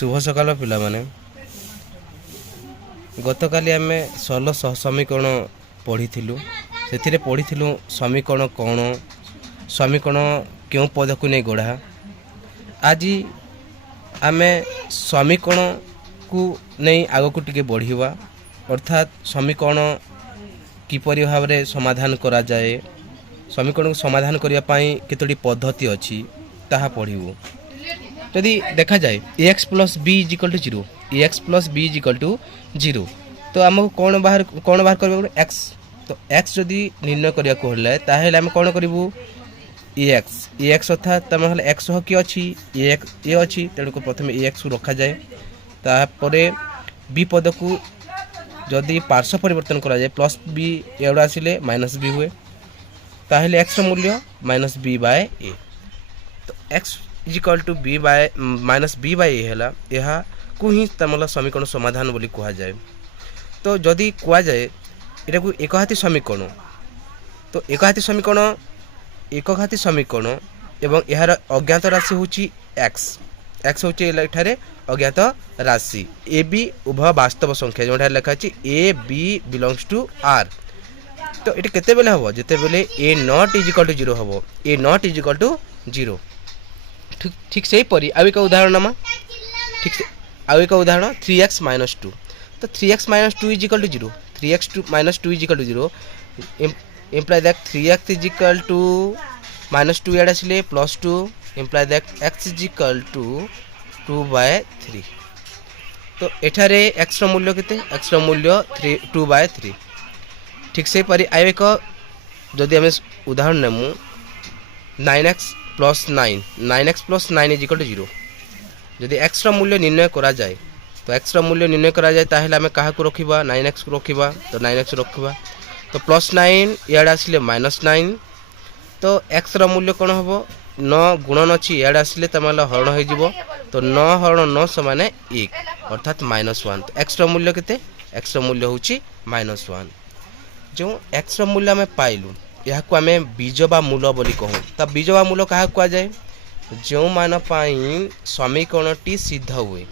शुभ सकाल पिला माने गतकाली आम 16 समीकरण पढ़ी से पढ़ी समीकरण कौन समीकरण क्यों पद को नहीं गढ़ा। आज आम समीकरण को नहीं आग को टिके बढ़िवा अर्थात समीकरण किपरि भाव में समाधान करा जाए समीकरण को समाधान करने केतोटी पद्धति अच्छी ताहा पढ़ू। यदि देखा जाए x plus B is equal to zero x plus B is equal to zero तो आमको कौन बाहर कर एक्स तो एक्स जदि निर्णय करने को ताहले आम कौन करूँ एक्स अर्थात एक्स कि अच्छी ए अच्छी तेणुक प्रथम एक्स को रखा जाए तापर बी पद को जदि पार्श्व परिवर्तन करा जाए प्लस बी एवढा आसिले माइनस बी हुए ताहले एक्स मूल्य माइनस बी बाय ए तो X is equal to B by minus B by A है यह को ही तमला समीकरण समाधान बोली कहा जाए। तो जदि कहा जाए यहाँ को एकघाती समीकरण तो एकघाती समीकरण एवं यार अज्ञात राशि हूँ एक्स एक्स हूँ एठारे अज्ञात राशि ए बी उभय वास्तव संख्या जो लिखा A B belongs to R तो ये केते बेले हम जिते बेले A not is equal to zero हम A not is equal to zero ठीक से परी आउ एक उदाहरण नमा ठीक से आउ एक उदाहरण 3x माइनस 2 तो 3x minus 2 is equal to zero 3x minus 2 is equal to zero implies that 3x is equal to minus 2 add आसिले plus 2 implies that x is equal to 2/3 तो एठारे x मूल्य केते x मूल्य 2/3 ठीक से परी आउ एक जदि आम उदाहरण नेमु 9x plus 9 plus 9 is equal to zero जदि एक्स मूल्य निर्णय करा जाए तो एक्स मूल्य निर्णय करा जाए ताहले आम क्या रखा 9x को रखा तो 9x रखा तो प्लस 9 इे आसिले माइनस 9 तो एक्स मूल्य कौन हम 9 गुणन अच्छी इे आसिले तमाम हरण हो तो 9 हरण 9 समान 1 अर्थात -1 तो एक्स मूल्य केते एक्स मूल्य हूँ -1 जो एक्स मूल्य आम पाइलु यहाँ को आम बीज बा मूल बोली कहूँ तो बीज बा मूल क्या कह जाए जो मान समीकरण टी सिद्ध हुए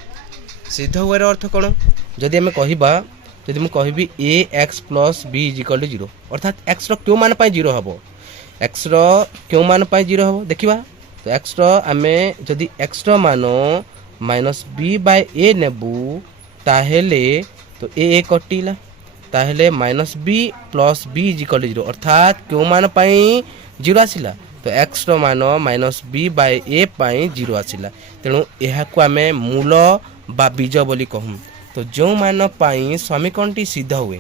अर्थ कौन जदि आम कहबा जदि मुझे कहि A X plus B is equal to zero अर्थात एक्स क्यों मान जीरो हम एक्स क्यों मान जीरो हम देखा तो एक्स आम जदि एक्स मान माइनस बी बाय ए नेबू ताहेले तो ए कटिला ताहेले minus B plus B is equal to zero अर्थात क्यों मान जीरो आसिला तो एक्स मान minus B by A zero आसिला तेणु यह को आम मूल बा बीज बोली कहूँ तो जो मान समीकरण टी सिद्ध हुए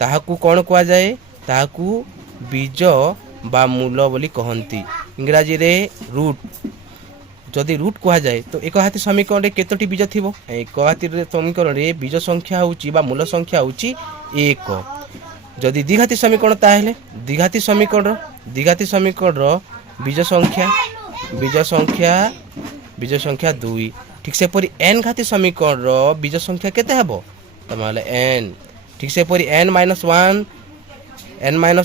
ताहाकू कौन कह जाए ताहाकू बीज बा मूल बोली कहती इंग्राजी रे रूट जदि रूट कह जाए तो एक हाथी समीकरण में केतोटी बीज थी एक हाथी समीकरण में बीज संख्या होची मूल संख्या होची 1 जदि द्विघाती समीकरण ताहले द्विघाती समीकरण बीज संख्या 2 ठीक से परी n घाती समीकरण बीज संख्या केते हेबो तमाले n ठीक से परी n माइनस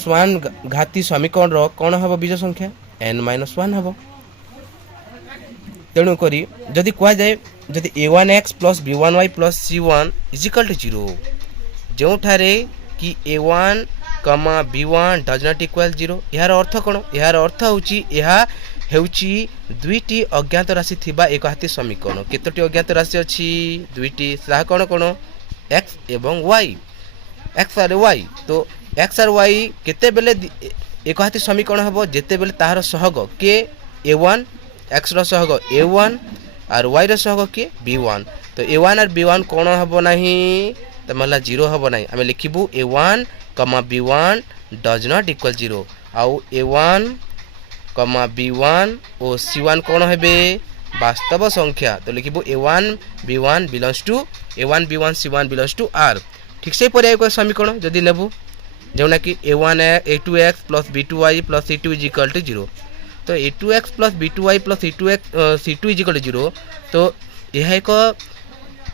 1 घाती समीकरण कौन हेबो बीज संख्या n-1 हेबो तेणु करी जदि कह जाए जदि a1x plus b1y plus c1 is equal to zero जो ठारे कि a1 कमा b1 does not equal zero यार अर्थ कौन यार अर्थ होउची दुईटी अज्ञात राशि थिबा एक हाथी समीकरण केतोटी अज्ञात राशि अच्छी दुईटी सा कौन कौन x एवं y x और y तो x और y केते बेले एक हाथी समीकरण हेबो जेते बेले ताहार सहग के a1 एक्स सहग a1 और y सहग किए b1 तो a1 और b1 कौन हम ना तो मतलब जीरो हम ना आम लिखबू a1 कमा b1 does not equal zero आउ a1 कमा b1 और c1 कौन हे वास्तव संख्या तो लिखबू a1 b1 belongs to a1 b1 c1 belongs to r ठीक से पर एक समीकरण जदि नेबू जोना कि a2x plus b2y plus c2 is equal to zero तो a2x plus b2y plus c2 is equal to zero तो यह एक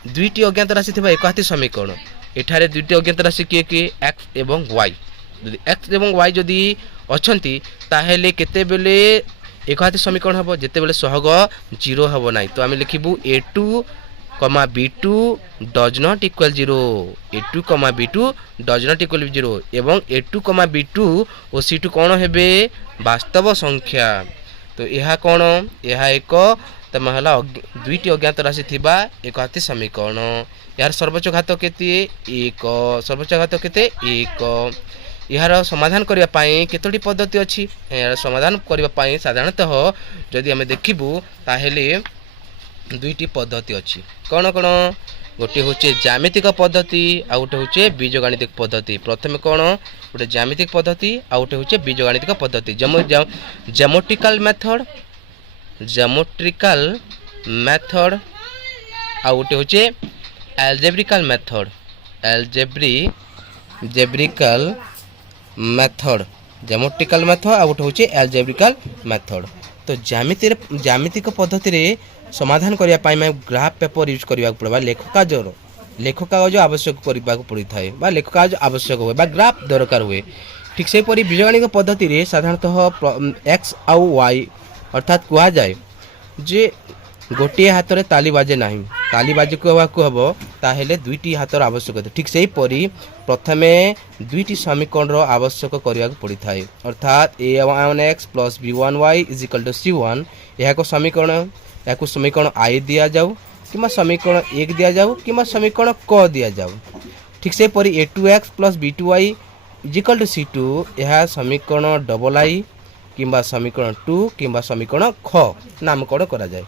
दुईटी अज्ञात राशि थी एक हाथी समीकरण एठारे दुईटी अज्ञात राशि किए किए x एवं y एक्स एवं y जदि अच्छी ताहेले केते बेले एक हाथी समीकरण हम जिते बेले सहग जीरो हम ना तो आम लिखबू a2 कमा b2 does not equal 0 a2 कमा b2 डज नॉट इक्वल 0 एवं a2 कमा b2 और c2 कौन हेबे वास्तव संख्या। तो यह कौन यह एक तम हला दुईटी अज्ञात राशि थिबा एक हाती समीकरण। यार सर्वोच्च घात केते 1 सर्वोच्च घात केते 1। यार समाधान करने पाई केतोटी पद्धति अच्छी यार समाधान करने पाई साधारणतः जदि आम देखिबू ताहेले दुईटी पद्धति अच्छी कौन कौन गोटे हूँ ज्यामितिक पद्धति आ गोटे हूँ बीजगणितिक पद्धति। प्रथम कौन गोटे ज्यामितिक पद्धति आ गोटे हूँ बीजगणितिक पद्धति। ज्योमेट्रिकल मेथड आ गोटे हूँ एल्जेब्रिकल मेथड ज्योमेट्रिकल मेथड आ गोटे हूँ एल्जेब्रिकल मेथड। तो ज्यामितिक पद्धति रे समाधान करने पाई मैं ग्राफ पेपर यूज करने पड़ा लेख कागज आवश्यक करने पड़ी था लेख कागज आवश्यक हुए ग्राफ दरकार हुए। ठीक से परी बीजगणित पद्धति रे साधारणतः एक्स आउ वाई अर्थात कह जाए जे गोटे हाथ में ताली बाजे ना ताली बाजी को हम ताहेले दुईटी हाथर आवश्यक। ठीक से परी प्रथमे दुईटी समीकरण आवश्यक करने पड़ी था अर्थात a1x plus b1y is equal to c1 यह को समीकरण या समीकरण आई दिया जाऊ कि समीकरण 1 दिया जाऊ कि समीकरण क दिया जाऊ। ठीक से परी a2x plus b2y is equal to c2 यह समीकरण डबल आई कि समीकरण 2 कि समीकरण ख नामकरण करा जाए।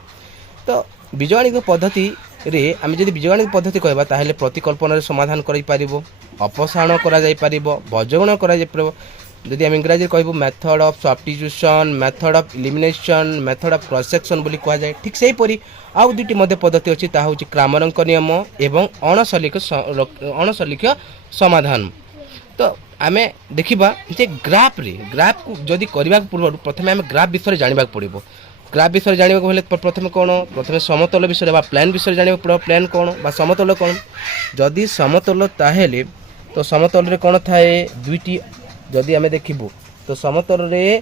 तो बीजगणित पद्धति रे आम जब बीजगणित पद्धति कहबा ताहेले प्रतिकल्पन समाधान करि पारिबो अपसारण करा जाय पारिबो बजगण करा जाय पारिबो। जदि आम इंग्राजी कहबो method of substitution method of elimination method of cross section बोली कहा जाए। ठीक से परी आउ दुटी मध्य पद्धति अछि ता होछि क्रामरଙ୍କ नियम एवं अणसलिख समाधान। तो आमे देखिबा जे ग्राफ को जदि करबा पूर्व प्रथमे आमे ग्राफ विषय जानबा पड़िबो। ग्राफ विषय जानबा हेले प्रथमे कौन प्रथमे समतल विषय बा प्लेन विषय जानबा पड़ो प्लेन कौन बा समतल कौन। जदि समतल ताहेले तो समतल रे कौन थाए दुईटी जदि आमे देखिबो तो समतल एही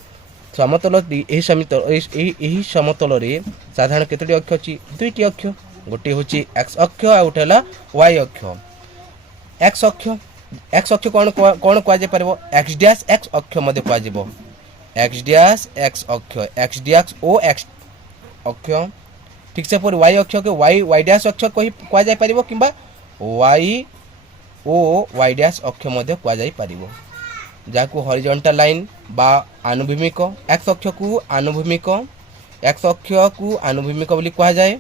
समतल रे साधारण केतोटी अक्ष अछि दुईटी अक्ष गोटे होछि x अक्ष आ गोटे हला y अक्ष। x अक्ष कौन कौन कह जाय परबो x डैश x अक्ष मध्ये कह जिवो x डैश x अक्ष x डैश o x अक्ष। ठीक से पर y अक्ष के y डैश अक्ष कह जाय परबो किबा y o y डैश अक्ष मध्ये कह जाय परबो जाकू हॉरिजॉन्टल लाइन बा आनुभूमिक x अक्ष को आनुभूमिक बोली कह जाए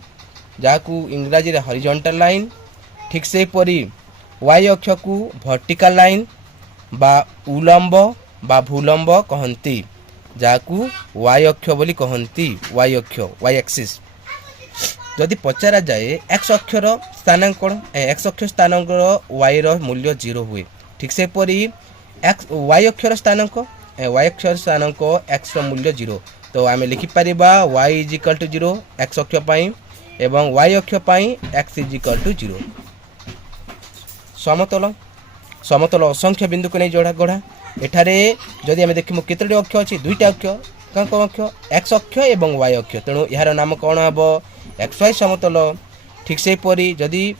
जाकू इंग्राजी रे हॉरिजॉन्टल लाइन। ठीक से परी y अक्ष को वर्टिकल लाइन बा उलंब बा भूलंब कहंती जाकू y अक्ष बोली कहंती y अक्ष y एक्सिस। जदि पचारा जाए x अक्षर स्थानांक x अक्ष स्थानांक y रो मूल्य 0 हुए। ठीक से परी y अक्षर स्थानांक x रो मूल्य 0 तो आमे लिखि परिबा y is equal to 0 x अक्ष पाई एवं y अक्ष पाई x इज इक्वल टू 0। समतल असंख्य बिंदु को नहीं जोड़ा गढ़ा एठारे जदि आमे देखिमु केतोटी अक्ष अछि दुईटा अक्ष कौन अक्ष x अक्ष एवं y अक्ष तेणु यार नाम कौन हबो xy समतल। ठीक से परी जदि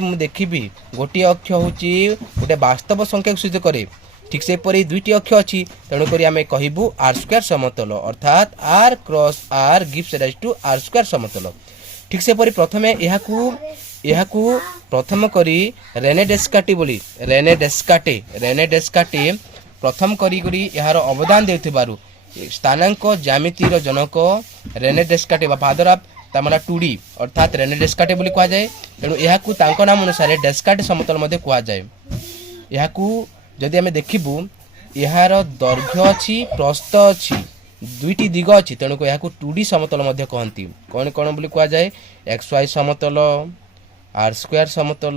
मु देखिबी गोटी अक्ष होची गोटे वास्तव संख्या सूचित करे। ठीक से परी दुईटी अक्ष अछि तेणु करी आमे कहिबू r स्क्वायर समतल अर्थात r cross r gives rise to r square समतल। ठीक से परी प्रथमे एहाकू प्रथम करी रेने डेस्काटे प्रथम करी यार अवदान देउथिबारु स्थानांक ज्यामितिर जनक रेने डेस्काटे बा फादर ऑफ तामला 2D अर्थात रेने डेस्काटे बोली कहा जाए। तेणु एहाकू तांको नाम अनुसार डेस्काटे समतल मध्ये कहा जाए। एहाकू जदि आमे देखिबू यार दैर्घ्य अछि प्रस्थ अछि दुईटी दिग अछि तेणु को याकू 2D समतल मध्ये कहंती कोन कोन बोली कहा जाए xy समतल r स्क्वायर समतल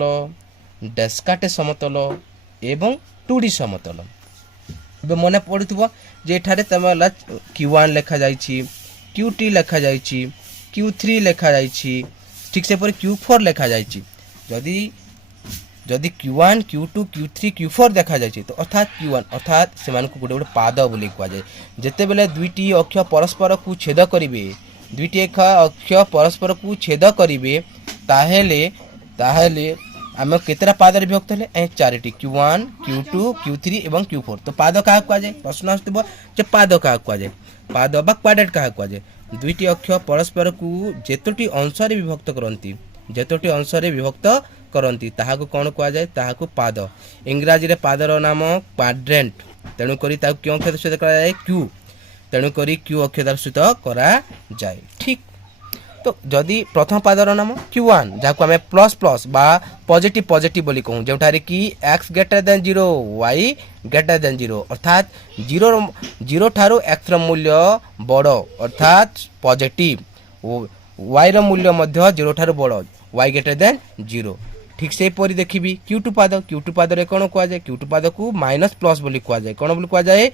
डेस्काटे समतल एवं 2D समतल। बे मने पड़ुथबो जे एठारे तमला q1 लिखा जाईछि q2 लिखा जाईछि q3 लिखा जाईछि। ठीक से पर q4 लिखा जाईछि। जदि q1 q2 q3 q4 देखा जाए तो अर्थात q1 अर्थात से गोटे गोटे पाद बोली कह जाए। जिते बेले दुईटी अक्ष परस्पर को छेद करेंगे दुईटी अक्ष परस्पर को छेद करेंगे ताहेले आम केतरा पाद विभक्त है चारिटी Q1 Q2 Q3 एवं Q4 तो पाद क्या कहुए प्रश्न आसो जे पाद क्या कहुए पाद बा क्वाड्रेंट क्या कहुए दुईटी अक्ष परस्पर को जेतोटी अंश विभक्त करती जेतोटी अंश विभक्त करती ताहाको कौन कहुए ताहाको पाद इंग्राजी रे पादर नाम क्वाड्रेंट तेणुक क्यों अक्षर सहित कराए क्यू तेणुक क्यू अक्षर सहित करा जाए ठीक तो जदि प्रथम पादर नाम Q1 जहाँ आम प्लस प्लस बा पॉजिटिव पॉजिटिव बोली कहूँ जोठारे कि x greater than 0 y greater than 0 अर्थात 0 ठारू x र मूल्य बड़ अर्थात पॉजिटिव y र मूल्य मध्य 0 ठारू बड़ y ग्रेटर देन 0 ठीक से परी देखिबी Q2 पाद रे कौन कहुए Q2 पाद को माइनस प्लस बोली कहुए कौन बोली कहुए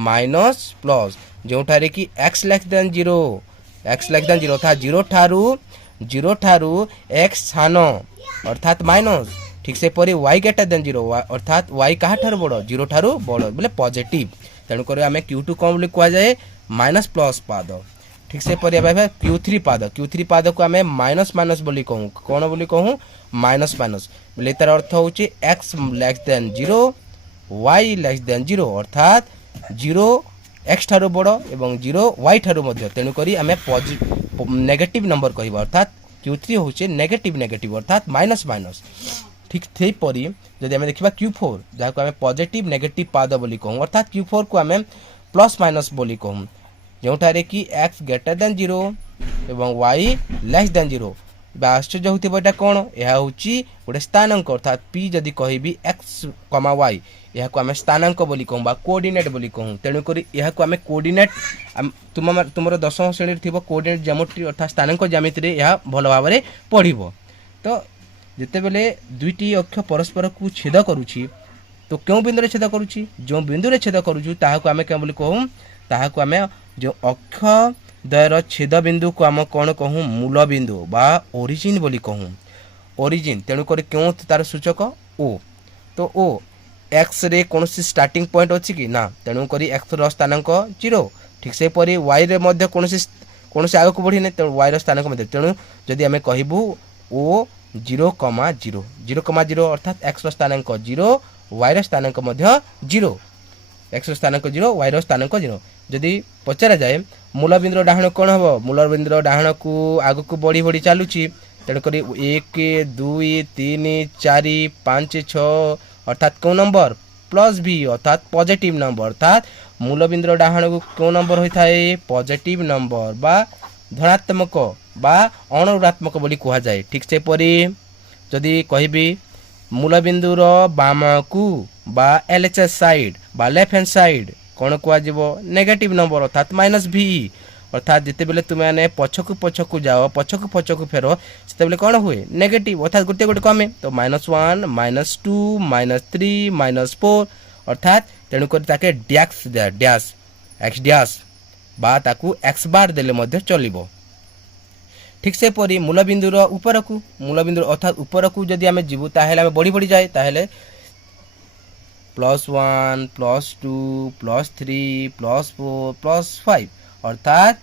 माइनस प्लस जोठारे कि x less than 0 x less than 0 अर्थात 0 ठारू x सान अर्थात माइनस ठीक से परी y ग्रेटर देन 0 अर्थात y कहा ठारू बड़ 0 ठारू बड़ बोले पॉजिटिव तेणुक आम Q2 कौन बोली कहुए माइनस प्लस पाद ठीक से परी Q3 पाद को आम माइनस माइनस बोली कहूँ कौन बोली कहूँ माइनस माइनस बोले तार अर्थ हूँ x less than 0 y less than 0 अर्थात 0 x ठारू बड़ एवं 0 y ठारू मध्य तेणुक आम नेगेटिव नंबर कह अर्थात Q3 हूँ नेगेटिव अर्थात माइनस माइनस ठीक से परी जदि आम देखा Q4 जहाँ को आम पॉजिटिव नेगेटिव पाद बोली कहूँ अर्थात Q4 को आम प्लस माइनस बोली कहूँ जोठारे कि x ग्रेटर देन 0 एवं y लेस देन 0 आश्चर्य होता कौन यह हूँ गोटे स्थानांक अर्थात p जदि कहबी x y यह आम स्थानांक बोली कहूँ बा कोऑर्डिनेट बोली कहूँ तेणुक यह आम कोऑर्डिनेट तुम दशम श्रेणी थी कोऑर्डिनेट ज्योमेट्री अर्थात स्थानांक ज्यामिति रे यह भल भाव में पढ़िबो तो जिते बेले दुईटी अक्ष परस्पर को छेद करुछि तो क्यों बिंदु रे छेद करुछि जो बिंदु रे छेद करुछु ताहाको आम क्या बोली कहूँ ताहाको आम जो अक्ष द्वयर छेद बिंदु को आम कौन कहूँ मूल बिंदु बा ओरिजिन बोली कहूँ ओरिजिन तेणुक क्यों तार सूचक ओ तो ओ एक्स रे कौन स्टार्टिंग पॉइंट अच्छी कि ना तेणुक एक्स स्थानांक 0 ठीक से परी वाई रे मध्य कौन आग को बढ़ी ना तेणु वाई स्थानांक मध्य तेणु जदि आम कहबू ओ 0,0 अर्थात एक्स स्थानांक 0 वाई स्थानांक मध्य 0 एक्स स्थानांक 0 वाई स्थानांक 0 जदि पचरा जाए मूल बिंदु डाहण कौन हम मूल बिंदु डाहण को आग को बढ़ी बढ़ी चलुची तेणुक 1 2 3 4 5 6 अर्थात कौ नंबर प्लस भी अर्थात पॉजिटिव नंबर अर्थात मूल बिंदु डाहण को कौ नंबर होता है पॉजिटिव नंबर बा धनात्मक बा अणुणात्मक बोली कहा जाए ठीक से परी जदि कहबी मूल बिंदुर बाम को बा एलएचएस साइड बा लेफ्ट हैंड साइड कौन कह नेगेटिव नंबर अर्थात माइनस भी अर्थात जिते बेले तुम्हें पछकू जाओ पछकू फेर से कौन हुए नेगेटिव अर्थात गोटे गोटे कमे तो -1 -2 -3 -4 अर्थात तेणुक डैश डैश एक्स डैश बा ताकू एक्स बार देले मध्य चलिबो ठीक से परी मूल बिंदुर ऊपर को मूल बिंदु अर्थात ऊपर को जदि आम जीवु ताहेले आम बढ़ी बढ़ी जाए ताहेले +1 +2 +3 +4 +5 अर्थात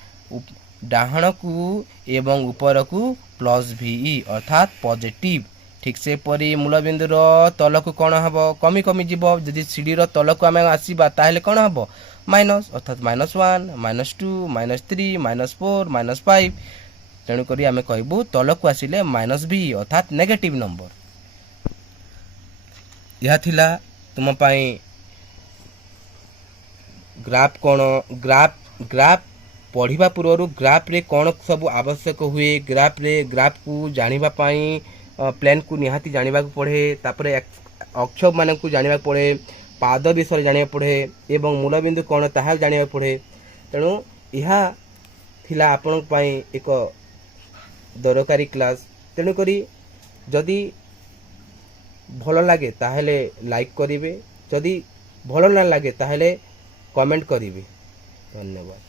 डाहण को एवं ऊपर को +VE अर्थात पॉजिटिव ठीक से परी मूल बिंदुर तल को कौन हम कमी कमी जीव जदि सीढ़ी तल को आम आसवा ताहेले कौन हम माइनस अर्थात -1 -2 -3 -4 -5 तेणुक आम कहबू तल को आसिले -V अर्थात नेगेटिव नंबर यह थिला तुम ग्राफ कौन ग्राफ पढ़िबा पूर्व ग्राफ रे कौन सब आवश्यक हुए ग्राफ को जानिबा पाई प्लान को निहाती जानिबा को पड़े तापरे अक्ष मान को जानिबा पड़े पाद विषय जानिबा पड़े एवं मूल बिंदु कौन ताहा जानिबा पड़े तेणु यह थिला आपण पाई एक दरकारी क्लास तेणुक जदि भल लगे ताहले लाइक करिवे जदि भल ना लगे ताहले कमेंट करिवे धन्यवाद।